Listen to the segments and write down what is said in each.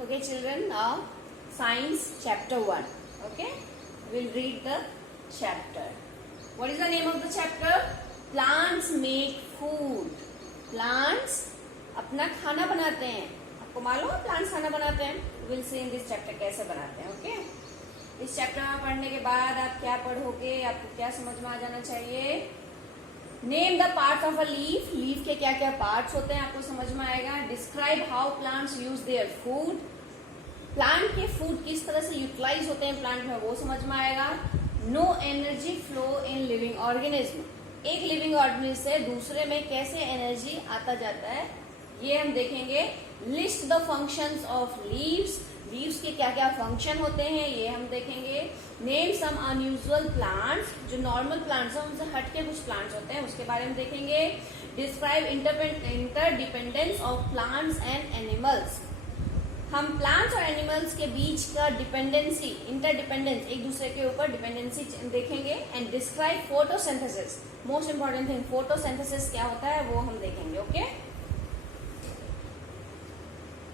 Okay, children, now Science Chapter 1. Okay, we'll read the chapter. What is the name of the chapter? Plants make food. Plants अपना खाना बनाते हैं. आपको मालूम है प्लांट्स खाना बनाते हैं? We'll see in this chapter कैसे बनाते हैं. Okay, इस चैप्टर में पढ़ने के बाद आप क्या पढ़ोगे, आपको क्या समझ में आ जाना चाहिए? Name the parts of a leaf. Leaf के क्या क्या पार्ट्स होते हैं आपको समझ में आएगा. Describe how plants use their food. Plant के फूड किस तरह से यूटिलाइज होते हैं प्लांट में वो समझ में आएगा. No energy flow in living organism. एक लिविंग ऑर्गेनिज्म से दूसरे में कैसे एनर्जी आता जाता है ये हम देखेंगे. List the functions of leaves. Leaves के क्या क्या फंक्शन होते हैं ये हम देखेंगे. Name some unusual plants. जो नॉर्मल प्लांट्स हैं उनसे हटके कुछ प्लांट्स होते हैं उसके बारे में देखेंगे. Describe interdependence of plants and animals. हम प्लांट्स और एनिमल्स के बीच का डिपेंडेंसी, इंटरडिपेंडेंस, एक दूसरे के ऊपर डिपेंडेंसी देखेंगे. And describe photosynthesis. Most important thing photosynthesis क्या होता है वो हम देखेंगे. Okay,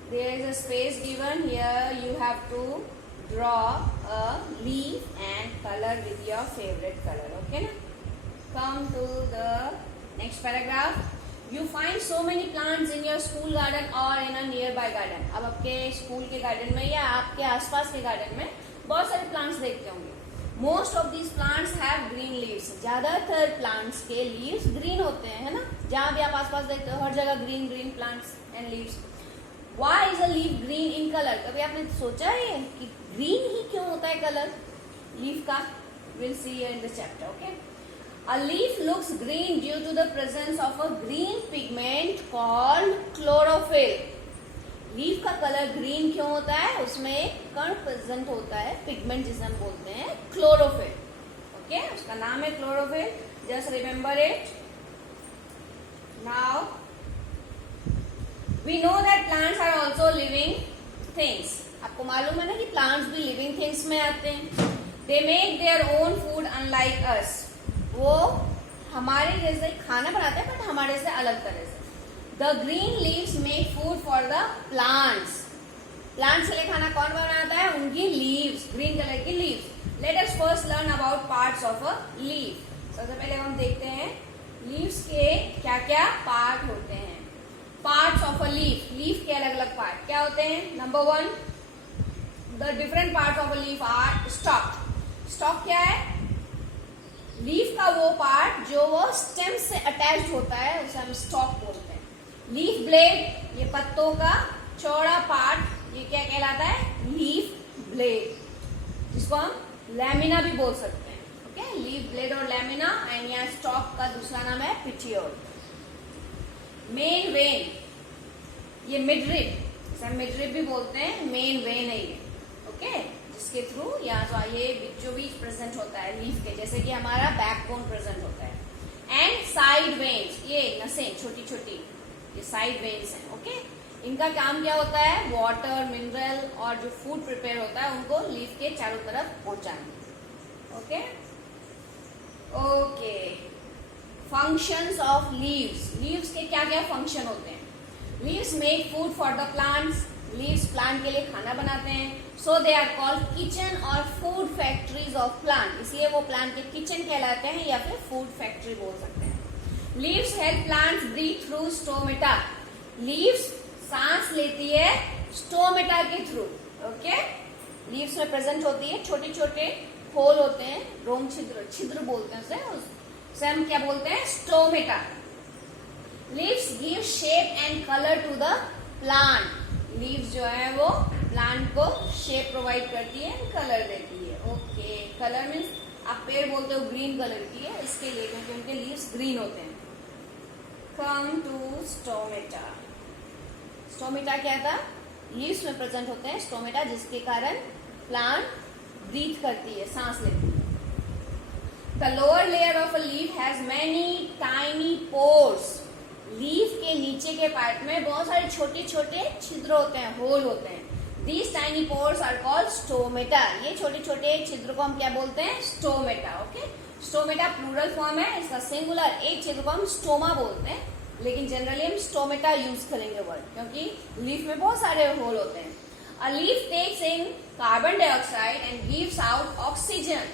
there is a space given here. You have to draw a leaf and color with your favorite color. Okay na? Come to the next paragraph. You find so many plants in your school garden or in a nearby garden. अब आपके school के garden में या आपके आसपास के garden में बहुत सारे प्लांट्स देखते होंगे. Most of these plants have green leaves. ज्यादातर प्लांट्स के लीव्स ग्रीन होते हैं, है ना. जहां भी आप आसपास देखते हो हर जगह green green plants and leaves. Why is a leaf green in color? कभी आपने सोचा है कि ग्रीन ही क्यों होता है कलर लीफ का? We'll see in this chapter. Okay. A leaf looks green due to the presence of a green pigment called chlorophyll. Leaf का कलर ग्रीन क्यों होता है? उसमें एक कण प्रेजेंट होता है, पिगमेंट जिसे हम बोलते हैं क्लोरोफिल. ओके, उसका नाम है chlorophyll. Just remember it. Now we know that plants are also living things. आपको मालूम है ना कि plants भी living things में आते हैं. They make their own food unlike us. वो हमारे जैसे खाना बनाते हैं बट हमारे से अलग तरह से. The green leaves make food for the plants. Plants के लिए खाना कौन बनाता है? उनकी leaves, green कलर की leaves. Let us first learn about parts of a leaf. सबसे पहले हम देखते हैं leaves के क्या क्या पार्ट होते हैं. Parts of a leaf. Leaf के अलग अलग पार्ट क्या होते हैं? Number 1, the different parts of a leaf are stalk. Stalk क्या है? लीफ का वो पार्ट जो वो स्टेम से अटैच्ड होता है उसे हम स्टॉक बोलते हैं. लीफ ब्लेड, ये पत्तों का चौड़ा पार्ट, ये क्या कहलाता है? लीफ ब्लेड, जिसको हम लैमिना भी बोल सकते हैं. ओके, लीफ ब्लेड और लैमिना. एंड यहाँ स्टॉक का दूसरा नाम है पिटियोल. मेन वेन, ये मिडरिब, इसे हम मिडरिब भी बोलते हैं. मेन वेन है ये. ओके, जिसके थ्रू यहाँ जो ये बीचों बीच प्रेजेंट होता है लीफ के, जैसे कि हमारा बैकबोन प्रेजेंट होता है. एंड साइड वेन्स, ये नसें छोटी छोटी, ये साइड वेन्स हैं. ओके, इनका काम क्या होता है? वाटर, मिनरल और जो फूड प्रिपेयर होता है उनको लीफ के चारों तरफ पहुंचाना. Okay okay. Functions of leaves. Leaves के क्या क्या फंक्शन होते हैं? Leaves make food for the plants. Leaves plant के लिए खाना बनाते हैं. सो दे आर कॉल्ड किचन और फूड फैक्ट्रीज ऑफ प्लांट. इसलिए वो प्लांट के किचन कहलाते हैं या फिर फूड फैक्ट्री बोल सकते हैं. Leaves help plants breathe through stomata. Leaves सांस लेती है स्टोमेटा के थ्रू. ओके, लीव्स में प्रेजेंट होती है छोटे छोटे होल होते हैं, रोम छिद्र, छिद्र बोलते हैं उसे हम क्या बोलते हैं? Stomata. Leaves give shape and colour to the plant. Leaves जो है वो प्लांट को शेप प्रोवाइड करती है, कलर देती है. ओके, कलर मीन्स आप पेड़ बोलते हो ग्रीन कलर की है इसके लिए क्योंकि उनके लीव्स ग्रीन होते हैं. Come to stomata. स्टोमेटा क्या था? लीव्स में प्रेजेंट होते हैं स्टोमेटा, जिसके कारण प्लांट ब्रीथ करती है, सांस लेती है. The lower layer of a leaf has many tiny pores. Leaf के नीचे के पार्ट में बहुत सारे छोटे छोटे छिद्र होते हैं, होल होते हैं. These tiny pores are called stomata. ये छोटे छोटे छिद्र को हम क्या बोलते हैं? Stomata. Okay, stomata plural form है इसका. सिंगुलर एक छिद्र को हम स्टोमा बोलते हैं, लेकिन जनरली हम स्टोमेटा यूज करेंगे वर्ड क्योंकि लीफ में बहुत सारे होल होते हैं. A leaf takes in carbon dioxide and gives out oxygen.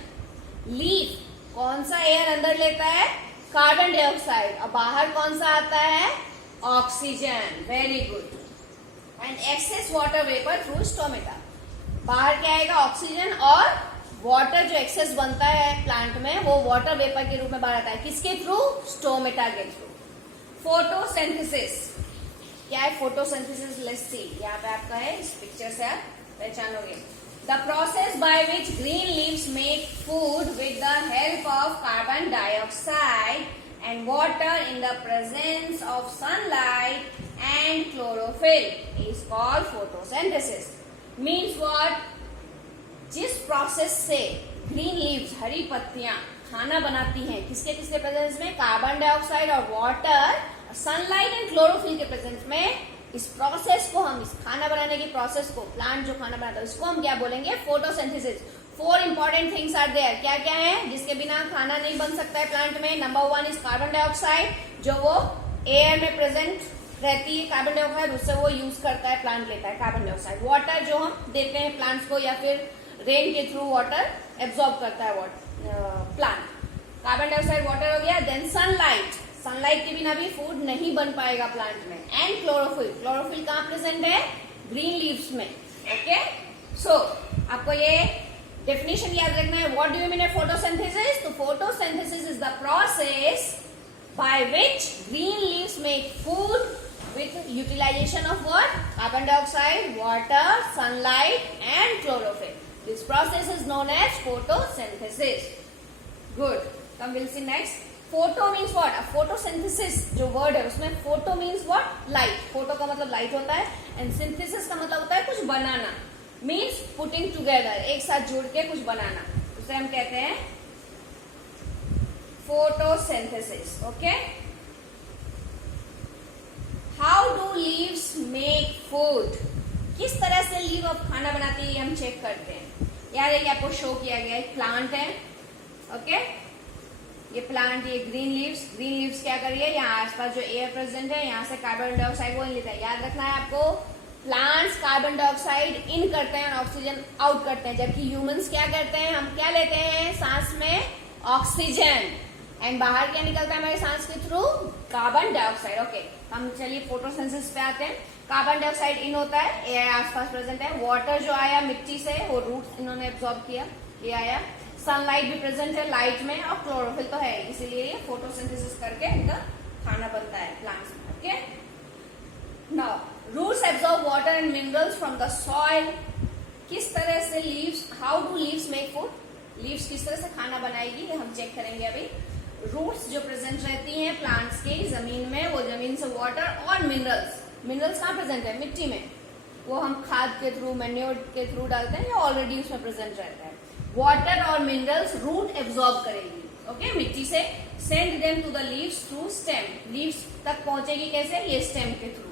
Leaf कौन सा एयर अंदर लेता है? कार्बन डाइऑक्साइड, और बाहर कौन सा आता है? Oxygen. Very good. And excess water vapour through stomata. बाहर क्या आएगा? ऑक्सीजन, और वाटर जो एक्सेस बनता है प्लांट में वो वाटर वेपर के रूप में बाहर आता है. किसके थ्रू? स्टोमेटा के थ्रू. फोटोसिंथेसिस. क्या है फोटोसिंथेसिस? Let's see. यहाँ पे आपका है, इस पिक्चर से आप पहचानोगे. The process by which green leaves make food with the help of carbon dioxide and water in the presence of sunlight and chlorophyll is called photosynthesis. Means what? जिस process से ग्रीन लीव्स, हरी पत्तियां, खाना बनाती हैं, किसके किसके presence में? कार्बन डाइऑक्साइड और वाटर, सनलाइट एंड क्लोरोफिल के प्रेजेंस में. इस प्रोसेस को हम, इस खाना बनाने की प्रोसेस को, प्लांट जो खाना बनाता है उसको हम क्या बोलेंगे? Photosynthesis. 4 important things are there. क्या क्या है जिसके बिना खाना नहीं बन सकता है प्लांट में? नंबर 1 इज कार्बन डाइऑक्साइड, जो वो एयर में प्रेजेंट रहती है. कार्बन डाइऑक्साइड उससे वो यूज करता है, प्लांट लेता है कार्बन डाइऑक्साइड. वाटर जो हम देते हैं प्लांट्स को, या फिर रेन के थ्रू वाटर एब्सॉर्ब करता है प्लांट. कार्बन डाइऑक्साइड, वाटर हो गया. Then sunlight. सनलाइट के बिना भी फूड नहीं बन पाएगा प्लांट में. And chlorophyll. क्लोरोफिल कहाँ प्रेजेंट है? ग्रीन लीव्स में. ओके, सो आपको ये डेफिनेशन याद रखना है. What do you mean by photosynthesis? तो photosynthesis is the process by which green leaves make food with utilization of what? Carbon dioxide, water, sunlight and chlorophyll. This process is known as photosynthesis. Good. Come we'll see next. Photo means what? A photosynthesis जो word है उसमें photo means what? Light. Photo का मतलब light होता है, and synthesis का मतलब होता है कुछ बनाना. Means putting together. एक साथ जोड़ के कुछ बनाना. उसे हम कहते हैं photosynthesis. Okay? How do leaves make food? किस तरह से लीव अब खाना बनाती है हम चेक करते हैं. यार ये आपको शो किया गया है. प्लांट है. ओके, ये प्लांट, ये ग्रीन लीव्स क्या कर रही है? यहाँ आसपास जो एयर प्रेजेंट है यहाँ से कार्बन डाइऑक्साइड वो लेता है. याद रखना है आपको, प्लांट्स कार्बन डाइऑक्साइड इन करते हैं और ऑक्सीजन आउट करते हैं, जबकि ह्यूमंस क्या करते हैं? हम क्या लेते हैं सांस में? ऑक्सीजन. एंड बाहर क्या निकलता है हमारे सांस के थ्रू? Carbon dioxide. ओके, हम चलिए फोटोसिंथेसिस पे आते हैं. कार्बन डाइऑक्साइड इन होता है, एयर आसपास प्रेजेंट है. वाटर जो आया मिट्टी से, वो रूट्स इन्होंने एब्जॉर्ब किया, ये आया. सनलाइट भी प्रेजेंट है लाइट में, और क्लोरोफिल तो है, इसीलिए ये फोटोसिंथेसिस करके इनका खाना बनता है प्लांट्स में. Okay, now roots absorb water and minerals from the soil. किस तरह से leaves, how do leaves make food? Leaves किस तरह से खाना बनाएगी ये हम चेक करेंगे अभी. रूट्स जो प्रेजेंट रहती हैं प्लांट्स की जमीन में, वो जमीन से वाटर और मिनरल्स कहाँ प्रेजेंट है? मिट्टी में. वो हम खाद के थ्रू, मैन्योर के थ्रू डालते हैं, या ऑलरेडी उसमें प्रेजेंट रहता है. वाटर और मिनरल्स रूट एब्जॉर्ब करेगी. ओके, मिट्टी से. Send them to the leaves through stem. Leaves तक पहुंचेगी कैसे? ये स्टेम के through.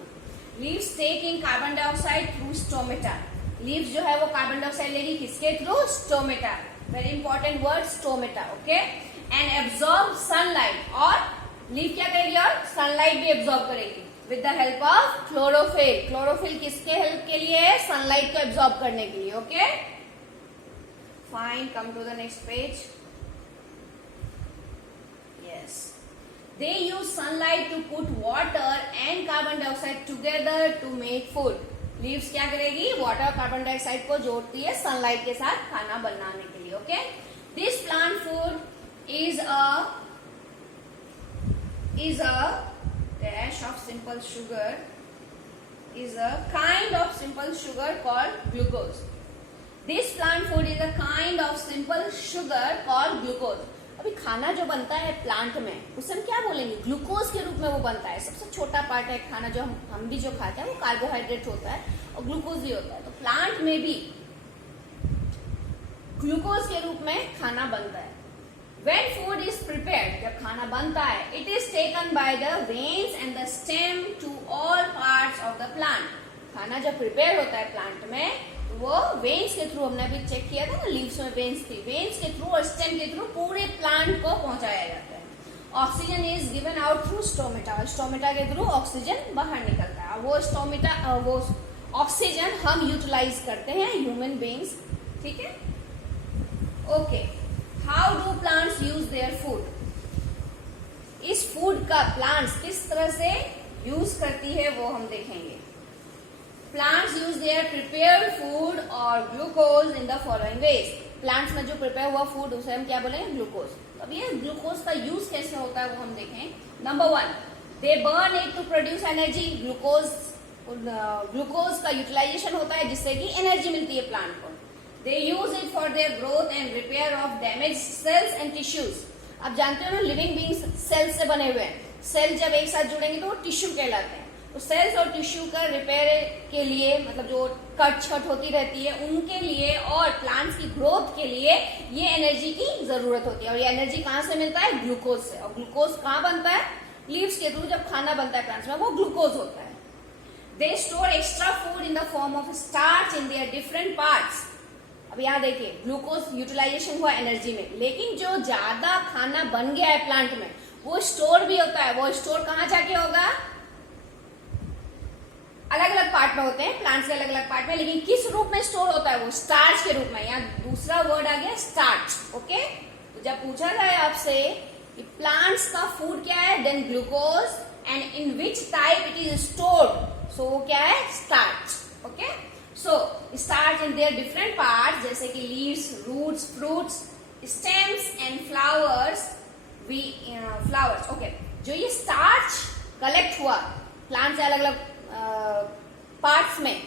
Leaves take in carbon dioxide through stomata. Leaves जो है वो कार्बन डाइऑक्साइड लेगी किसके थ्रू? Stomata. Very important word, stomata. Okay, and absorb sunlight. और लीव क्या करेगी? और सनलाइट भी एब्जॉर्ब करेगी with the help of chlorophyll. Chlorophyll किसके हेल्प के लिए है? सनलाइट को एब्जॉर्ब करने के लिए. Okay, fine. Come to the next page. Yes, they use sunlight to put water and carbon dioxide together to make food. Leaves क्या करेगी? वाटर और कार्बन डाइऑक्साइड को जोड़ती है सनलाइट के साथ खाना बनाने के लिए. Okay, this plant food is a dash of simple sugar, is a kind of simple sugar called glucose. This plant food is a kind of simple sugar called glucose. अभी खाना जो बनता है प्लांट में उसे हम क्या बोलेंगे? ग्लूकोज के रूप में वो बनता है. सबसे छोटा पार्ट है खाना जो हम भी जो खाते हैं वो कार्बोहाइड्रेट होता है और ग्लूकोज भी होता है. तो प्लांट में भी ग्लूकोज के रूप में खाना बनता है. When food is prepared, जब खाना बनता है, it is taken by the veins and the stem to all parts of the plant. खाना जब प्रिपेयर होता है प्लांट में, वो वेन्स के थ्रू, हमने अभी चेक किया था ना लीव्स में वेन्स थी, वेन्स के थ्रू और स्टेम के थ्रू पूरे प्लांट को पहुंचाया जाता है. Oxygen is given out through stomata. Stomata के थ्रू ऑक्सीजन बाहर निकलता है. वो स्टोमेटा, वो ऑक्सीजन हम यूटिलाइज करते हैं ह्यूमन बींग्स, ठीक है। Okay, how do plants use their food. इस फूड का प्लांट्स किस तरह से यूज करती है वो हम देखेंगे। Plants use their prepared food और glucose in the following ways. Plants में जो प्रिपेयर हुआ फूड उसे हम क्या बोलेंगे, ग्लूकोज। अब ये ग्लूकोज का यूज कैसे होता है वो हम देखें। Number 1, they burn it to produce energy. Glucose का यूटिलाइजेशन होता है जिससे कि एनर्जी मिलती है प्लांट को। They use it for their growth and repair of damage cells and tissues. आप जानते हो ना, लिविंग बींग्स सेल्स से बने हुए हैं। सेल जब एक साथ जुड़ेंगे तो वो टिश्यू कहलाते हैं। तो सेल्स और टिश्यू का रिपेयर के लिए, मतलब जो कट छट होती रहती है उनके लिए और प्लांट्स की ग्रोथ के लिए ये एनर्जी की जरूरत होती है। और ये एनर्जी कहाँ से मिलता है, ग्लूकोज से। और ग्लूकोज कहाँ बनता है, लीव्स के थ्रू। जब खाना बनता है प्लांट्स में वो ग्लूकोज होता है। They store extra food in the form of starch in their different parts. अब यहाँ देखिए, ग्लूकोज यूटिलाइजेशन हुआ एनर्जी में, लेकिन जो ज्यादा खाना बन गया है प्लांट में वो स्टोर भी होता है। वो स्टोर कहाँ जाके होगा, अलग अलग पार्ट में होते हैं प्लांट्स के, अलग अलग पार्ट में, लेकिन किस रूप में स्टोर होता है, वो स्टार्च के रूप में। यहाँ दूसरा वर्ड आ गया स्टार्च। ओके, तो जब पूछा जाए आपसे कि प्लांट्स का फूड क्या है, then glucose, and in which type it is stored, so वो क्या है, starch. Okay, so starch in their different part, जैसे कि leaves, roots, fruits, stems and flowers. Flowers, okay, जो ये स्टार्च कलेक्ट हुआ प्लांट से अलग अलग पार्ट्स में,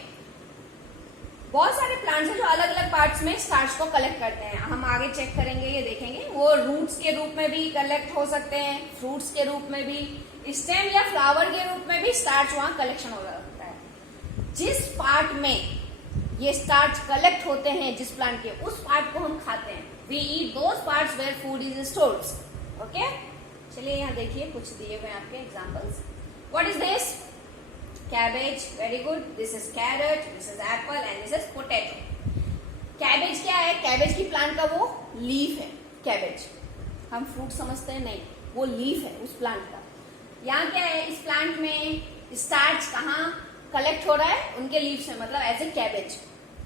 बहुत सारे प्लांट्स हैं जो अलग अलग पार्ट्स में स्टार्च को कलेक्ट करते हैं। हम आगे चेक करेंगे, ये देखेंगे। वो रूट्स के रूप में भी कलेक्ट हो सकते हैं, फ्रूट्स के रूप में भी, स्टेम या फ्लावर के रूप में भी स्टार्च वहां कलेक्शन हो सकता है। जिस पार्ट में ये स्टार्च कलेक्ट होते हैं जिस प्लांट के, उस पार्ट को हम खाते हैं। We eat those parts where food is stored. Okay, चलिए यहाँ देखिए, कुछ दिए हुए आपके examples. What is this, cabbage, very good. This is carrot, this is apple and this is potato. Cabbage क्या है, cabbage की प्लांट का वो लीफ है। cabbage हम फ्रूट समझते हैं, नहीं, वो लीफ है उस प्लांट का। यहाँ क्या है, इस प्लांट में स्टार्च कहाँ कलेक्ट हो रहा है, उनके लीफ से, मतलब एज ए कैबेज।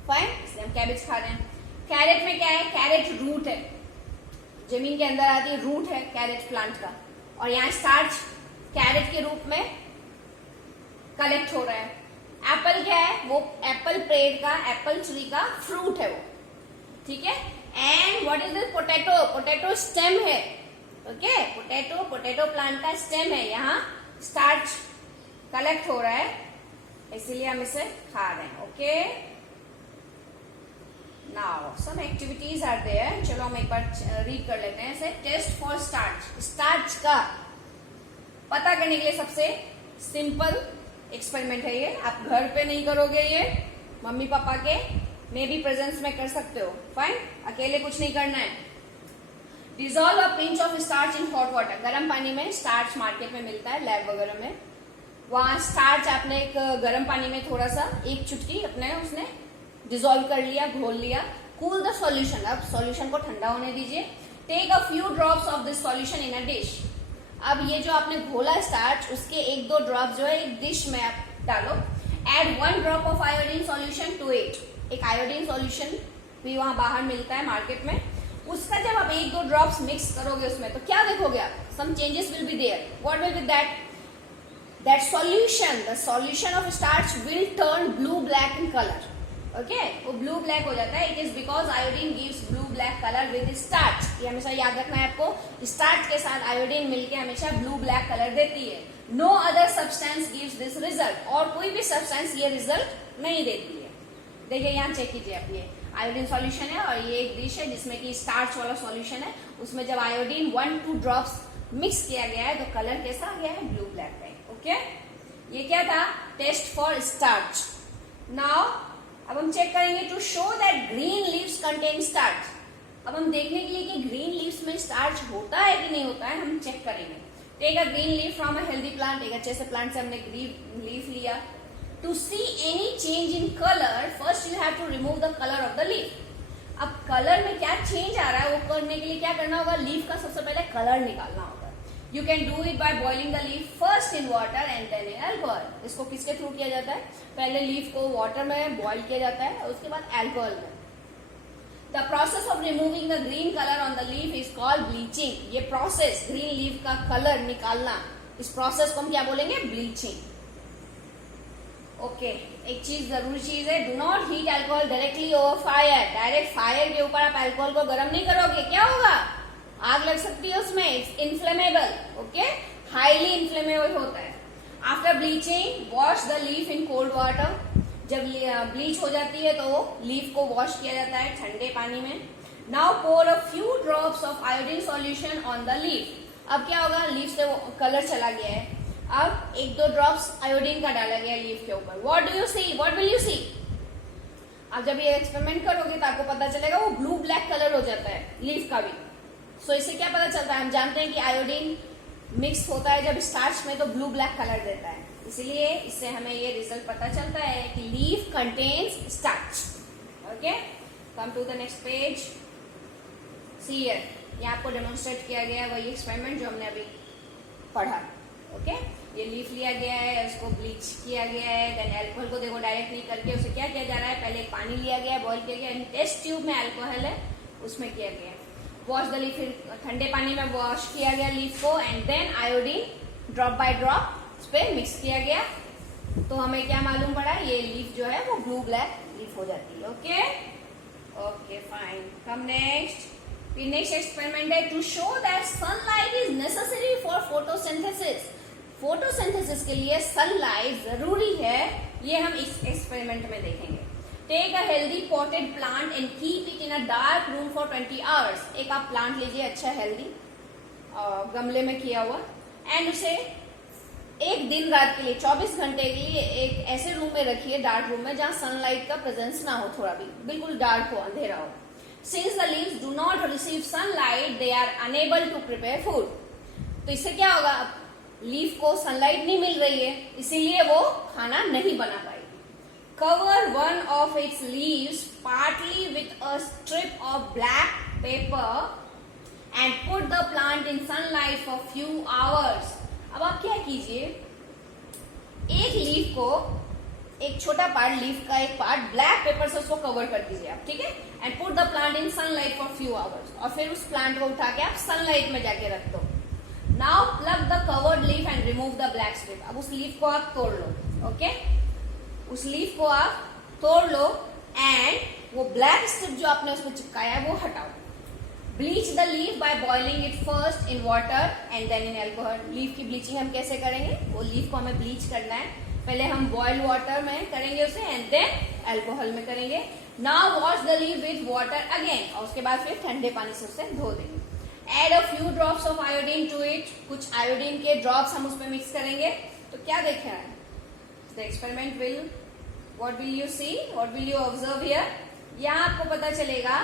फाइन, इसलिए हम कैबेज खा रहे हैं। कैरेट में क्या है, कैरेट रूट है, जमीन के अंदर आती है, रूट है कैरेट प्लांट का। और यहाँ स्टार्च कैरेट के रूप में कलेक्ट हो रहा है। एप्पल क्या है, वो एप्पल पेड़ का, एप्पल ट्री का फ्रूट है वो, ठीक है। And what is this, potato, potato stem है। ओके, पोटैटो प्लांट का स्टेम है। यहाँ स्टार्च कलेक्ट हो रहा है, इसीलिए हम इसे खा रहे हैं। Okay, now some activities are there. चलो हम एक बार रीड कर लेते हैं। Test for starch. स्टार्च का पता करने के लिए सबसे सिंपल एक्सपेरिमेंट है ये। आप घर पे नहीं करोगे, ये मम्मी पापा के मे भी प्रेजेंस में कर सकते हो। फाइन, अकेले कुछ नहीं करना है। Dissolve a pinch of starch in hot water. गर्म पानी में स्टार्च मार्केट में मिलता है, लैब वगैरह में। वहां स्टार्च आपने एक गर्म पानी में थोड़ा सा, एक चुटकी अपने उसने डिजोल्व कर लिया, घोल लिया। Cool the solution. अब सॉल्यूशन को ठंडा होने दीजिए। Take a few drops of this solution in a dish. अब ये जो आपने घोला स्टार्च, उसके 1-2 ड्रॉप जो है एक डिश में आप डालो। Add 1 drop of iodine solution to it. एक आयोडीन सॉल्यूशन भी वहां बाहर मिलता है मार्केट में। उसका जब आप 1-2 ड्रॉप्स मिक्स करोगे उसमें, तो क्या देखोगे आप, some changes will be there. What will be that solution, the solution of starch will turn blue black in colour. Okay, वो ब्लू ब्लैक हो जाता है। It is because iodine gives blue black colour with starch. ये हमेशा याद रखना है आपको, स्टार्च के साथ आयोडीन मिलके हमेशा ब्लू ब्लैक कलर देती है। No other substance gives this result. और कोई भी सब्सटेंस ये रिजल्ट नहीं देती है। देखिए यहाँ चेक कीजिए आप, ये आयोडीन सॉल्यूशन है और ये एक डिश है जिसमें कि स्टार्च वाला सॉल्यूशन है। उसमें जब आयोडीन 1-2 ड्रॉप्स मिक्स किया गया है तो कलर कैसा आ गया है, ब्लू ब्लैक का। ओके, ये क्या था, टेस्ट फॉर स्टार्च। नाउ अब हम चेक करेंगे to show that green leaves contain starch. अब हम देखने के लिए कि ग्रीन लीव्स में स्टार्च होता है कि नहीं होता है, हम चेक करेंगे। Take a green leaf from a healthy plant. एक अच्छे से प्लांट से हमने ग्रीन लीफ लिया। To see any change in colour, first you have to remove the colour of the leaf. अब कलर में क्या चेंज आ रहा है वो करने के लिए क्या करना होगा, लीफ का सबसे पहले कलर निकालना होगा। You can do it by boiling the leaf first in water and then in alcohol. इसको किसके थ्रू किया जाता है? पहले लीफ को वाटर में बॉइल किया जाता है और उसके बाद अल्कोहल में। The process of removing the green colour on the leaf is called bleaching. ये प्रोसेस, ग्रीन लीफ का कलर निकालना, इस प्रोसेस को हम क्या बोलेंगे? ब्लीचिंग। ओके, एक चीज जरूरी चीज है, do not heat alcohol directly over fire. Direct fire के ऊपर आप अल्कोहल को गर्म नहीं करोगे, क्या होगा? आग लग सकती है उसमें। It's inflammable. Okay, highly inflammable होता है। After bleaching wash the leaf in cold water. जब ब्लीच हो जाती है तो लीफ को वॉश किया जाता है ठंडे पानी में। Now pour a few drops of iodine solution on the leaf. अब क्या होगा? लीफ से कलर चला गया है, अब 1-2 ड्रॉप्स आयोडीन का डाला गया लीफ के ऊपर। What do you see? What will you see? आप जब ये एक्सपेरिमेंट करोगे तो आपको पता चलेगा वो ब्लू ब्लैक कलर हो जाता है लीफ का भी। सो इससे क्या पता चलता है? हम जानते हैं कि आयोडीन मिक्स होता है जब स्टार्च में तो ब्लू ब्लैक कलर देता है, इसलिए इससे हमें ये रिजल्ट पता चलता है कि leaf contains starch. Okay, come to the next page. See here, ये आपको डेमोन्स्ट्रेट किया गया है वही एक्सपेरिमेंट जो हमने अभी पढ़ा। ओके, ये लीफ लिया गया है, उसको ब्लीच किया गया है, देन अल्कोहल को देखो डायरेक्ट नहीं करके उसे क्या किया जा रहा है? पहले पानी लिया गया है, बॉइल किया गया, टेस्ट ट्यूब में अल्कोहल है उसमें किया गया है। वॉश द लीफ, फिर ठंडे पानी में वॉश किया गया लीफ को and then iodine drop by drop उस पर मिक्स किया गया। तो हमें क्या मालूम पड़ा? ये लीफ जो है वो ब्लू ब्लैक लीफ हो जाती है। Okay okay fine, come next. Next experiment है to show that sunlight is necessary for photosynthesis. Photosynthesis के लिए सनलाइट जरूरी है, ये हम इस एक्सपेरिमेंट में देखेंगे। Take a healthy potted plant and keep it in a dark room for 20 hours. एक आप प्लांट लीजिए अच्छा हेल्दी, गमले में किया हुआ, एंड उसे एक दिन रात के लिए 24 घंटे के लिए एक ऐसे रूम में रखिए, डार्क रूम में, जहां सनलाइट का प्रेजेंस ना हो, थोड़ा भी बिल्कुल डार्क हो, अंधेरा हो। Since the leaves do not receive sunlight they are unable to prepare food. तो इससे क्या होगा? लीफ को सनलाइट नहीं मिल रही है, इसीलिए वो खाना नहीं बना पाएगी। Cover one of its leaves partly with a strip of black pepper and put the plant in sunlight for few hours. अब आप क्या कीजिए, एक लीफ को, एक छोटा पार्ट, लीफ का एक पार्ट ब्लैक पेपर से उसको कवर कर दीजिए आप, ठीक है, and put the plant in sunlight for few hours. और फिर उस प्लांट को उठा के आप सनलाइट में जाके रख दो। Now plug the covered leaf and remove the black strip. अब उस लीफ को आप तोड़ लो। ओके, उस लीफ को आप तोड़ लो एंड वो ब्लैक स्ट्रिप जो आपने उसमें चिपकाया है वो हटाओ। Bleach the leaf by boiling it first in water and then in alcohol. Leaf की ब्लीचिंग हम कैसे करेंगे? वो लीफ को हमें ब्लीच करना है, पहले हम बॉइल वाटर में करेंगे उसे एंड देन अल्कोहल में करेंगे। Now wash the leaf with water again, और उसके बाद फिर ठंडे पानी से उसे धो देंगे। Add a few drops of iodine to it. कुछ आयोडीन के ड्रॉप्स हम उसमें मिक्स करेंगे। तो क्या देखे हैं? The experiment will, what will you see, what will you observe here? यहाँ आपको पता चलेगा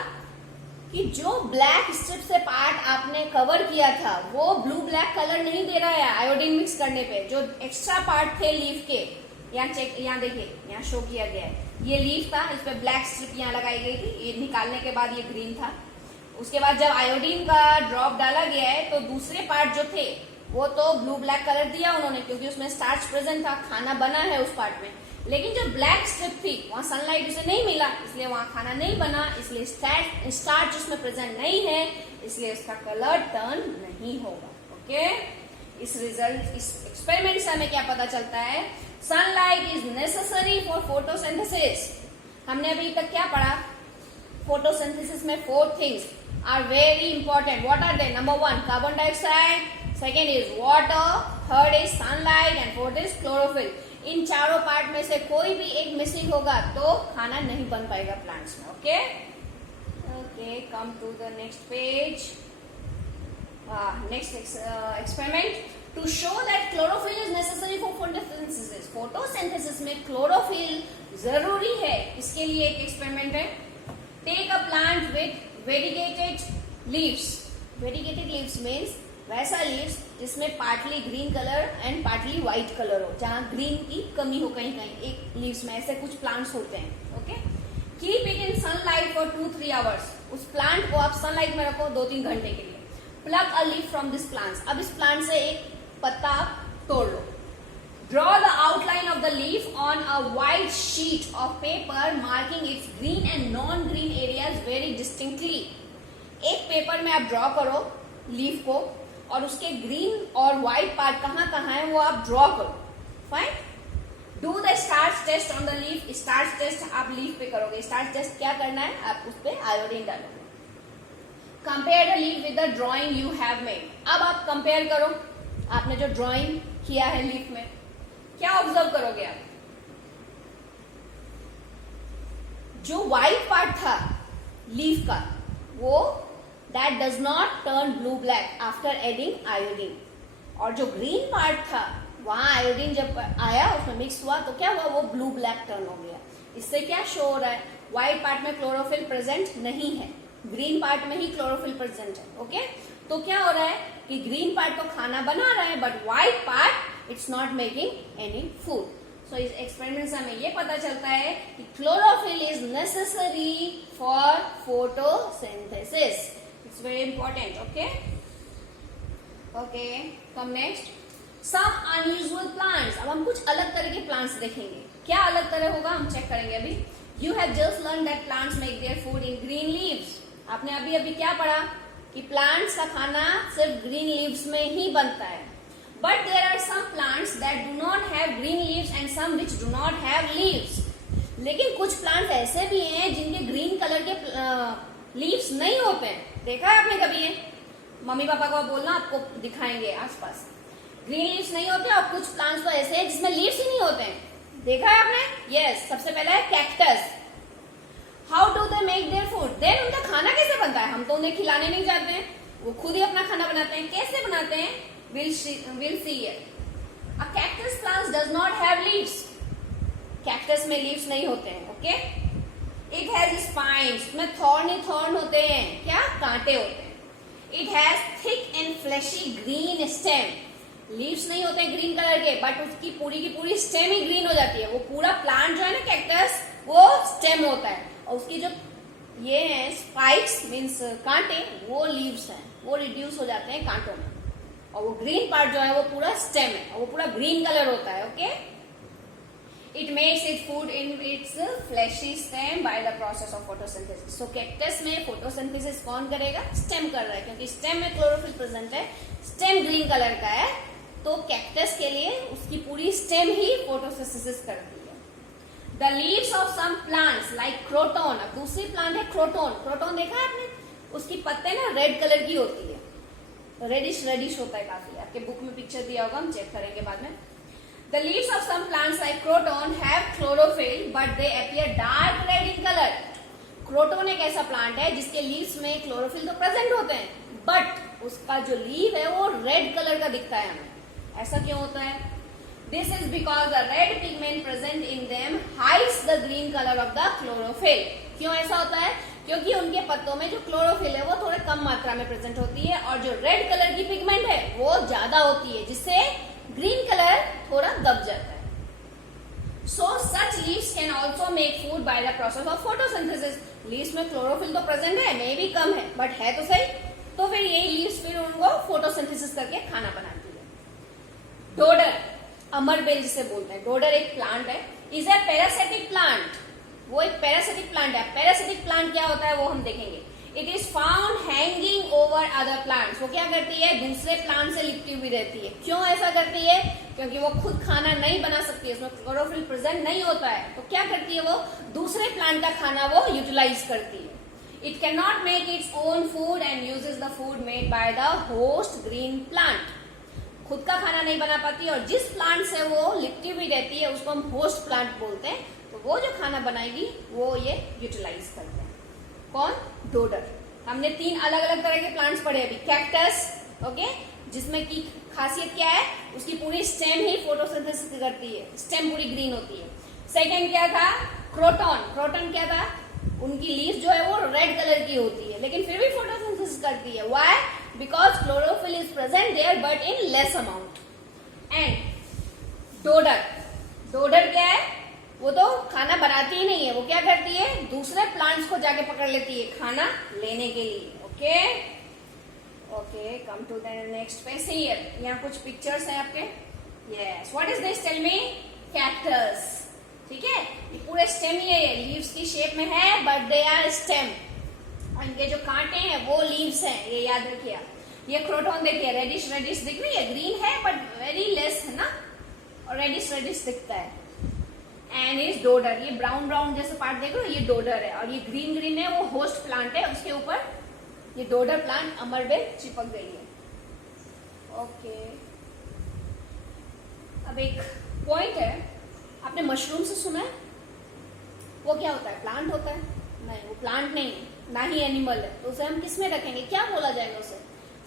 कि जो ब्लैक स्ट्रिप से पार्ट आपने कवर किया था वो ब्लू ब्लैक कलर नहीं दे रहा है आयोडीन मिक्स करने पे। जो एक्स्ट्रा पार्ट थे लीफ के, यहाँ चेक, यहाँ देखिए, यहाँ शो किया गया है, ये लीफ था, इस पे ब्लैक स्ट्रिप यहाँ लगाई गई थी, ये निकालने के बाद ये ग्रीन था। उसके बाद जब आयोडीन का ड्रॉप डाला गया है तो दूसरे पार्ट जो थे वो तो ब्लू ब्लैक कलर दिया उन्होंने, क्योंकि उसमें स्टार्च प्रेजेंट था, खाना बना है उस पार्ट में। लेकिन जो ब्लैक स्ट्रिप थी वहां सनलाइट उसे नहीं मिला, इसलिए वहां खाना नहीं बना, इसलिए स्टार्च उसमें प्रेजेंट नहीं है, इसलिए उसका कलर टर्न नहीं होगा। ओके, इस रिजल्ट, इस एक्सपेरिमेंट से हमें क्या पता चलता है? Sunlight is necessary for photosynthesis. हमने अभी तक क्या पढ़ा? फोटोसिंथेसिस में 4 things are very important. What are they? Number 1, carbon dioxide. Second is water. Third is sunlight. And fourth is chlorophyll. इन चारों पार्ट में से कोई भी एक मिसिंग होगा तो खाना नहीं बन पाएगा प्लांट्स में। Okay okay, come to the next page. Next experiment to show that chlorophyll is necessary for photosynthesis. Photosynthesis में क्लोरोफिल जरूरी है, इसके लिए एक एक्सपेरिमेंट है। Take a plant with variegated leaves. Variegated leaves means वैसा लीव्स जिसमें partly green colour and partly white colour हो, जहां ग्रीन की कमी हो कहीं कहीं एक लीव्स में, ऐसे कुछ प्लांट्स होते हैं। Okay, keep it in sunlight for 2-3 hours. उस प्लांट को आप सनलाइट में रखो 2-3 घंटे के लिए। Pluck a leaf from this plant. अब इस प्लांट से एक पत्ता तोड़ लो। Draw the outline of the leaf on a white sheet of paper marking its green and non green areas very distinctly. एक पेपर में आप ड्रॉ करो लीफ को और उसके ग्रीन और व्हाइट पार्ट कहाँ कहाँ है वो आप ड्रॉ करो। Fine. Do the starch test on the leaf. Starch test आप लीफ पे करोगे। स्टार्च टेस्ट क्या करना है, आप उस पे आयोडीन डालोगे। Compare the leaf with the drawing you have made. अब आप कंपेयर करो, आपने जो ड्रॉइंग किया है लीफ में, क्या ऑब्जर्व करोगे आप? जो व्हाइट पार्ट था लीफ का वो that does not turn blue black after adding iodine, और जो ग्रीन पार्ट था वहां आयोडीन जब आया उसमें मिक्स हुआ तो क्या हुआ, वो ब्लू ब्लैक टर्न हो गया। इससे क्या शो हो रहा है, व्हाइट पार्ट में क्लोरोफिल प्रेजेंट नहीं है, ग्रीन पार्ट में ही क्लोरोफिल प्रेजेंट है। ओके, तो क्या हो रहा है कि ग्रीन पार्ट तो खाना बना रहा है but white part it's not making any food. So इस एक्सपेरिमेंट से हमें ये पता चलता है कि chlorophyll is necessary for photosynthesis. It's very important. Okay okay, come next, some unusual plants. अब हम कुछ अलग तरह के प्लांट्स देखेंगे। क्या अलग तरह होगा हम चेक करेंगे अभी। You have just learn that plants make their food in green leaves. आपने अभी अभी क्या पढ़ा कि प्लांट्स का खाना सिर्फ ग्रीन लीव्स में ही बनता है। But there are some plants that do not have green leaves and some which do not have leaves. लेकिन कुछ प्लांट्स ऐसे भी हैं जिनके ग्रीन कलर के लीव्स नहीं होते हैं। देखा है आपने कभी? ये मम्मी पापा को बोलना, आपको दिखाएंगे आसपास। ग्रीन लीव्स नहीं होते और कुछ प्लांट्स तो ऐसे हैं जिसमें लीव्स ही नहीं होते हैं। देखा है आपने? यस। सबसे पहले है cactus. How do they make their food? Then उनका खाना कैसे बनता है? हम तो उन्हें खिलाने नहीं जाते हैं, वो खुद ही अपना खाना बनाते हैं। कैसे बनाते हैं? Will see it. A cactus plant does not have leaves. Cactus में लीव्स नहीं होते हैं। Okay, it has spines. में थॉर्न ही थॉर्न होते हैं। क्या? कांटे होते हैं। It has thick and fleshy green stem. Leaves नहीं होते ग्रीन कलर के बट उसकी पूरी की पूरी स्टेम ही ग्रीन हो जाती है। वो पूरा प्लांट जो है ना कैक्टस, वो स्टेम होता है और उसकी जो ये है स्पाइक्स मीन्स कांटे, वो लीव्स हैं, वो रिड्यूस हो जाते हैं कांटों में, और वो ग्रीन पार्ट जो है वो पूरा स्टेम है और वो पूरा ग्रीन कलर होता है। Okay, it makes it food in its fleshy stem by the process of photosynthesis. So cactus में फोटोसिंथेसिस कौन करेगा? स्टेम कर रहा है, क्योंकि स्टेम में क्लोरोफिल प्रेजेंट है, स्टेम ग्रीन कलर का है, तो कैक्टस के लिए उसकी पूरी स्टेम ही फोटोसिंथेसिस करती है। The leaves of some plants like croton. अब दूसरी प्लांट है क्रोटोन। क्रोटोन देखा है आपने? उसकी पत्ते ना रेड कलर की होती है, रेडिश रेडिश होता है काफी। आपके बुक में पिक्चर दिया होगा, हम चेक करेंगे बाद में। The leaves of some plants like croton have chlorophyll, but they appear dark red in color. Croton एक ऐसा प्लांट है जिसके लीव्स में क्लोरोफिल तो प्रेजेंट होते हैं, बट उसका जो लीव है वो रेड कलर का दिखता है हमें। ऐसा क्यों होता है? This is because the red pigment present in them hides the green color of the chlorophyll. क्यों ऐसा होता है? क्योंकि उनके पत्तों में जो क्लोरोफिल है वो थोड़े कम मात्रा में प्रेजेंट होती है और जो रेड कलर की पिगमेंट है वो ज्यादा होती है, जिससे ग्रीन कलर थोड़ा दब जाता है। So such leaves can also make food by the process of photosynthesis. Leaves में क्लोरोफिल तो प्रेजेंट है, मे भी कम है बट है तो सही, तो फिर यही लीव्स फिर उनको फोटोसिंथेसिस करके खाना बनाती है। डोडर, अमरबेल जिसे बोलते हैं, डोडर एक प्लांट है, इज ए पैरासिटिक प्लांट। वो एक पैरासिटिक प्लांट है। पैरासिटिक प्लांट क्या होता है वो हम देखेंगे। It is found hanging over other plants. वो क्या करती है? दूसरे प्लांट से लिपटी हुई रहती है। क्यों ऐसा करती है? क्योंकि वो खुद खाना नहीं बना सकती है, उसमें क्लोरोफिल प्रेजेंट नहीं होता है, तो क्या करती है वो? दूसरे प्लांट का खाना वो यूटिलाइज करती है। It can not make its own food and uses the food made by the host green plant. खुद का खाना नहीं बना पाती और जिस प्लांट से वो लिपटी हुई रहती है उसको हम होस्ट प्लांट बोलते हैं, तो वो जो खाना बनाएगी वो ये यूटिलाइज करते हैं। कौन? डोडर। हमने 3 अलग अलग तरह के प्लांट्स पढ़े अभी। कैक्टस, ओके, जिसमें की खासियत क्या है? उसकी पूरी स्टेम ही फोटोसिंथेसिस करती है, स्टेम पूरी ग्रीन होती है। सेकेंड क्या था? क्रोटोन। क्रोटोन क्या था? उनकी लीफ जो है वो रेड कलर की होती है लेकिन फिर भी फोटोसिंथेसिस करती है। Why? Because chlorophyll is present there but in less amount. And dodder, dodder क्या है? वो तो खाना बनाती ही नहीं है, वो क्या करती है? दूसरे प्लांट्स को जाके पकड़ लेती है खाना लेने के लिए। Okay okay, come to the next page. यहाँ कुछ पिक्चर्स हैं आपके। Yes, what is this, tell me. Cactus, ठीक है, ये पूरे स्टेम ही है, लीव्स की शेप में है बट दे आर स्टेम, और इनके जो कांटे हैं वो लीव्स हैं, ये याद रखिए। ये क्रोटोन देखिए, रेडिश रेडिश दिख रही है, ग्रीन है बट वेरी लेस है ना, और रेडिश रेडिश दिखता है। एंड इज डोडर, ये ब्राउन ब्राउन जैसे पार्ट देख रहे हो, ये डोडर है, और ये ग्रीन ग्रीन है वो होस्ट प्लांट है, उसके ऊपर ये डोडर प्लांट अमर में चिपक गई है। ओके, अब एक पॉइंट है, आपने मशरूम से सुना है? वो क्या होता है, प्लांट होता है? नहीं, वो प्लांट नहीं है, ना ही एनिमल है, तो उसे हम किस में रखेंगे, क्या बोला जाएगा उसे?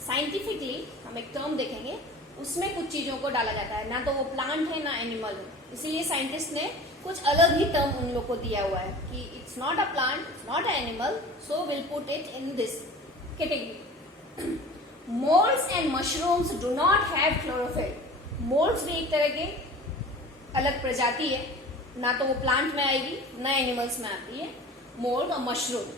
साइंटिफिकली हम एक टर्म देखेंगे, उसमें कुछ चीजों को डाला जाता है, ना तो वो प्लांट है ना एनिमल है, इसीलिए साइंटिस्ट ने कुछ अलग ही टर्म उन लोग को दिया हुआ है कि it's not a plant, it's not a animal, so will put it in this category. Moulds and mushrooms do not have chlorophyll. Moulds भी एक तरह के अलग प्रजाति है, ना तो वो प्लांट में आएगी ना एनिमल्स में आती है, मोल्ड और मशरूम,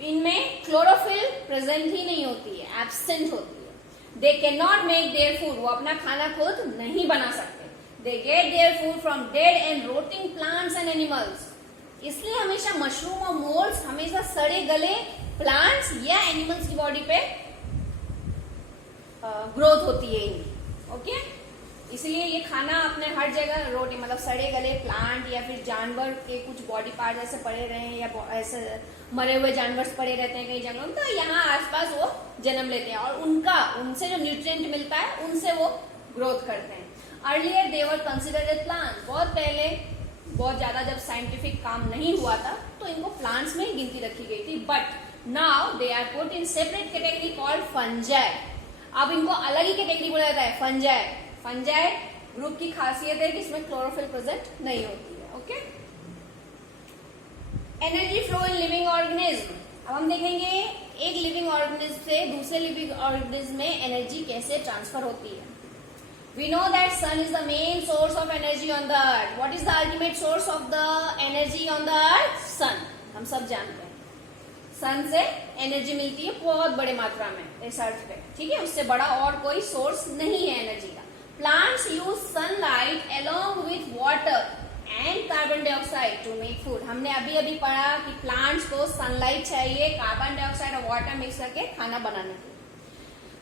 इनमें क्लोरोफिल प्रेजेंट ही नहीं होती है, एब्सेंट होती है। They can not make their food, वो अपना खाना खुद नहीं बना सकते। They get their food from dead and rotting plants and animals. इसलिए हमेशा मशरूम और मोल्ड्स हमेशा सड़े गले प्लांट्स या एनिमल्स की बॉडी पे ग्रोथ होती है इनकी। ओके, इसलिए ये खाना अपने हर जगह रोटी, मतलब सड़े गले प्लांट या फिर जानवर के कुछ बॉडी पार्ट ऐसे पड़े रहे या ऐसे मरे हुए जानवर पड़े रहते हैं कई जगहों में, तो यहाँ आसपास वो जन्म लेते हैं और उनसे जो न्यूट्रिएंट मिलता है उनसे वो ग्रोथ करते हैं। Earlier they were considered plant, बहुत पहले, बहुत ज्यादा जब साइंटिफिक काम नहीं हुआ था तो इनको प्लांट्स में गिनती रखी गई थी, but now they are put in separate category called fungi. अब इनको अलग ही कैटेगरी बोला जाता है, फंजाई। फंजाई ग्रुप की खासियत है कि इसमें क्लोरोफिल प्रेजेंट नहीं होती है। Okay, energy flow in living organism. अब हम देखेंगे एक लिविंग ऑर्गेनिज्म से दूसरे लिविंग ऑर्गेनिज्म में एनर्जी कैसे ट्रांसफर होती है। We know that sun is the main source of energy on the earth. What is the ultimate source of the energy on the earth? Sun. हम सब जानते हैं सन से एनर्जी मिलती है बहुत बड़े मात्रा में इस अर्थ पे, ठीक है, उससे बड़ा और कोई सोर्स नहीं है एनर्जी का। Plants use sunlight along with water and carbon dioxide to make food. हमने अभी अभी पढ़ा कि प्लांट्स को सनलाइट चाहिए, कार्बन डाइऑक्साइड और वाटर मिक्स करके खाना बनाने के लिए।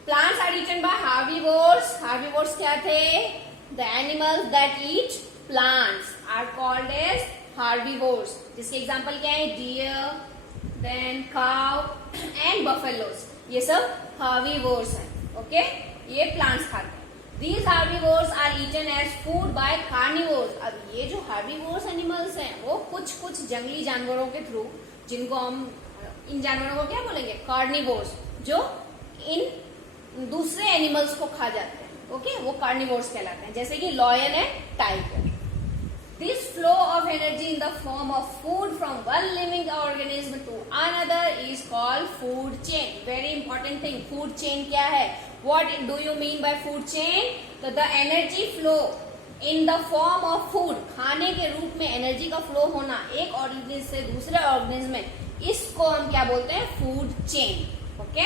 Plants are eaten by herbivores. Herbivores क्या थे? The animals that eat plants are called as herbivores, जिसके एग्जांपल क्या है? Deer, then cow and buffaloes, ये सब हार्बीवोर्स हैं। ओके, ये प्लांट्स खाते हैं। These herbivores are eaten as food by carnivores. अब ये जो herbivores एनिमल्स हैं वो कुछ कुछ जंगली जानवरों के थ्रू, जिनको हम इन जानवरों को क्या बोलेंगे? कार्निवोर्स, जो इन दूसरे एनिमल्स को खा जाते हैं। ओके, वो कार्निवोर्स कहलाते हैं, जैसे कि lion and tiger. This flow of energy in the form of food from one living organism to another is called food chain. Very important thing, food chain क्या है? What do you mean by food chain? तो the energy flow in the form of food, खाने के रूप में energy का flow होना एक ऑर्गेनिज्म से दूसरे ऑर्गेनिज्म में, इसको हम क्या बोलते हैं? Food chain. ओके,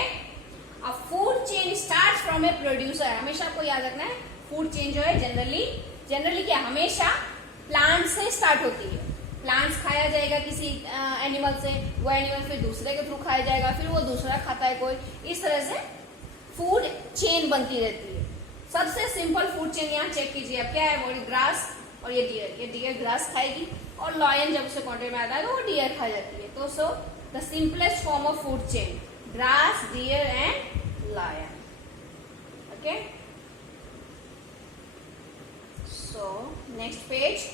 अब food chain start from a producer. हमेशा आपको याद रखना है, फूड चेन जो है जनरली क्या, हमेशा प्लांट से स्टार्ट होती है। प्लांट्स खाया जाएगा किसी एनिमल से, वो एनिमल फिर दूसरे के थ्रू खाया जाएगा, फिर वो दूसरा खाता है कोई, इस तरह से फूड चेन बनती रहती है। सबसे सिंपल फूड चेन यहाँ चेक कीजिए, अब क्या है? वो ग्रास और ये डियर ग्रास खाएगी, और लॉयन जब उसे कांटेक्ट में आता है तो वो डियर खा जाती है। तो so the simplest form of food chain, grass, deer and lion. Okay, so next page,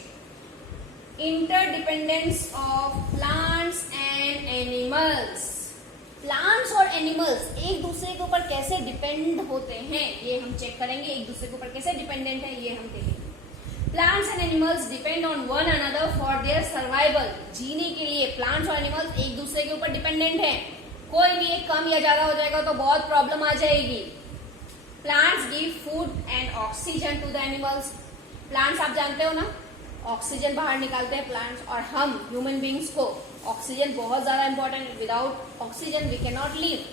interdependence of plants and animals. Plants और एनिमल्स एक दूसरे के ऊपर कैसे डिपेंड होते हैं ये हम चेक करेंगे, एक दूसरे के ऊपर कैसे डिपेंडेंट है ये हम देखेंगे। Plants and animals depend on one another for their survival. जीने के लिए प्लांट्स और एनिमल्स एक दूसरे के ऊपर डिपेंडेंट हैं। कोई भी एक कम या ज्यादा हो जाएगा तो बहुत प्रॉब्लम आ जाएगी। Plants give food and oxygen to the animals. Plants आप जानते हो ना, ऑक्सीजन बाहर निकालते हैं प्लांट्स, और हम ह्यूमन बींग्स को ऑक्सीजन बहुत ज्यादा important, without oxygen we can not live.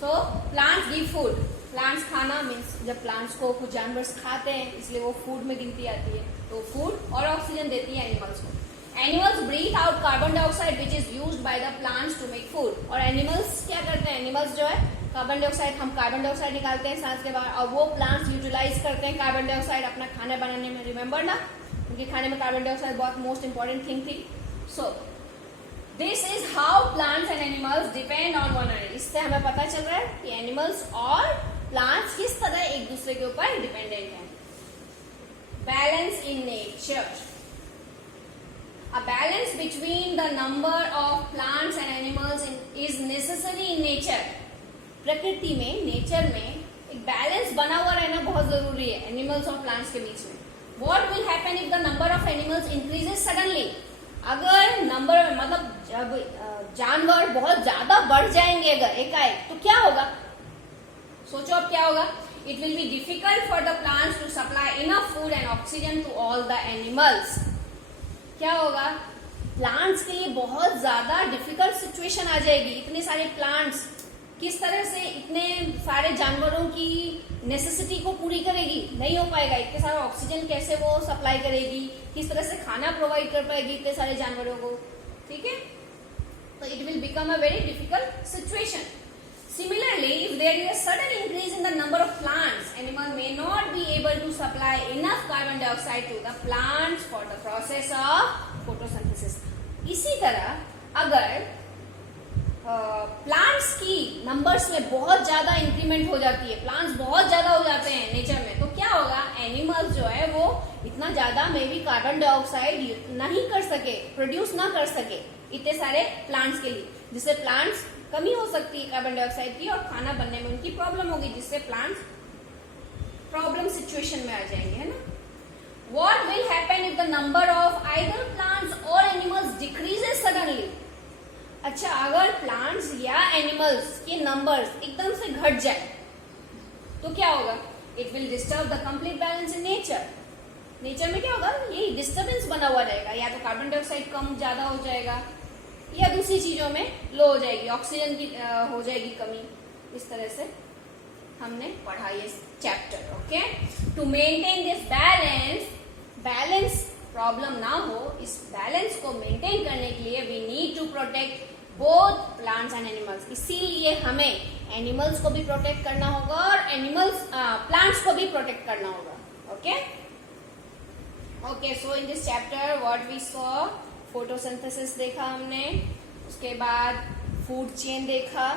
So plants give food, plants खाना मीन्स जब प्लांट्स को कुछ जानवर खाते हैं इसलिए वो फूड में गिनती आती है, तो फूड और ऑक्सीजन देती है एनिमल्स को। Animals breathe out carbon dioxide which is used by the plants to make food. और एनिमल्स क्या करते हैं, एनिमल्स जो है कार्बन डाइऑक्साइड, हम कार्बन डाइऑक्साइड निकालते हैं सांस के बाहर और वो प्लांट्स यूटिलाइज करते हैं कार्बन डाइऑक्साइड अपना खाना बनाने में। रिमेंबर ना, उनके खाने में कार्बन डाइऑक्साइड बहुत मोस्ट इंपॉर्टेंट थिंग थी। So this is how plants and animals depend on one another. इससे हमें पता चल रहा है कि एनिमल्स और प्लांट्स किस तरह एक दूसरे के ऊपर डिपेंडेंट हैं। Balance in nature, a balance between the number of plants and animals is necessary in nature। प्रकृति में, नेचर में एक बैलेंस बना हुआ रहना बहुत जरूरी है एनिमल्स और प्लांट्स के बीच में। What will happen if the number of animals increases suddenly? अगर नंबर मतलब जब जानवर बहुत ज्यादा बढ़ जाएंगे अगर एकाएक, तो क्या होगा, सोचो अब क्या होगा। It will be difficult for the plants to supply enough food and oxygen to all the animals। क्या होगा, प्लांट्स के लिए बहुत ज्यादा डिफिकल्ट सिचुएशन आ जाएगी। इतने सारे प्लांट्स किस तरह से इतने सारे जानवरों की नेसेसिटी को पूरी करेगी, नहीं हो पाएगा। इतने सारा ऑक्सीजन कैसे वो सप्लाई करेगी, किस तरह से खाना प्रोवाइड कर पाएगी इतने सारे जानवरों को, ठीक है। तो it will become a very difficult situation. Similarly, if there is a sudden increase in the number of plants, animal may not be able to supply enough carbon dioxide to the plants for the process of photosynthesis। इसी तरह अगर plants की numbers में बहुत ज्यादा increment हो जाती है, प्लांट्स बहुत ज्यादा हो जाते हैं नेचर में, तो क्या होगा, एनिमल्स जो है वो इतना ज्यादा में भी कार्बन डाइऑक्साइड नहीं कर सके, प्रोड्यूस ना कर सके इतने सारे प्लांट्स के लिए, जिससे प्लांट्स कमी हो सकती है कार्बन डाइऑक्साइड की और खाना बनने में उनकी प्रॉब्लम होगी, जिससे प्लांट्स प्रॉब्लम सिचुएशन में आ जाएंगे, है ना। What will happen if the number of either plants or animals decreases suddenly? अच्छा, अगर प्लांट्स या एनिमल्स के नंबर्स एकदम से घट जाए तो क्या होगा, it will disturb the complete balance in nature. Nature में क्या होगा, ये डिस्टर्बेंस बना हुआ रहेगा, या तो कार्बन डाइऑक्साइड कम ज्यादा हो जाएगा या दूसरी चीजों में लो हो जाएगी, ऑक्सीजन की हो जाएगी कमी। इस तरह से हमने पढ़ा ये chapter. Okay, to maintain this balance problem ना हो, इस बैलेंस को मेंटेन करने के लिए we need to protect both plants and animals. इसीलिए हमें एनिमल्स को भी प्रोटेक्ट करना होगा और प्लांट्स को भी प्रोटेक्ट करना होगा। Okay okay, so in this chapter what we saw, photosynthesis देखा हमने, उसके बाद फूड चेन देखा,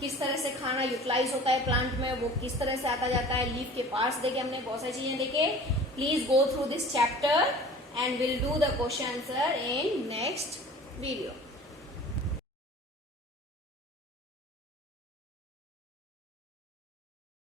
किस तरह से खाना यूटिलाइज होता है प्लांट में, वो किस तरह से आता जाता है, लीफ के पार्ट्स देखे हमने, बहुत सारी चीजें देखे। Please go through this chapter and will do the question answer in next video.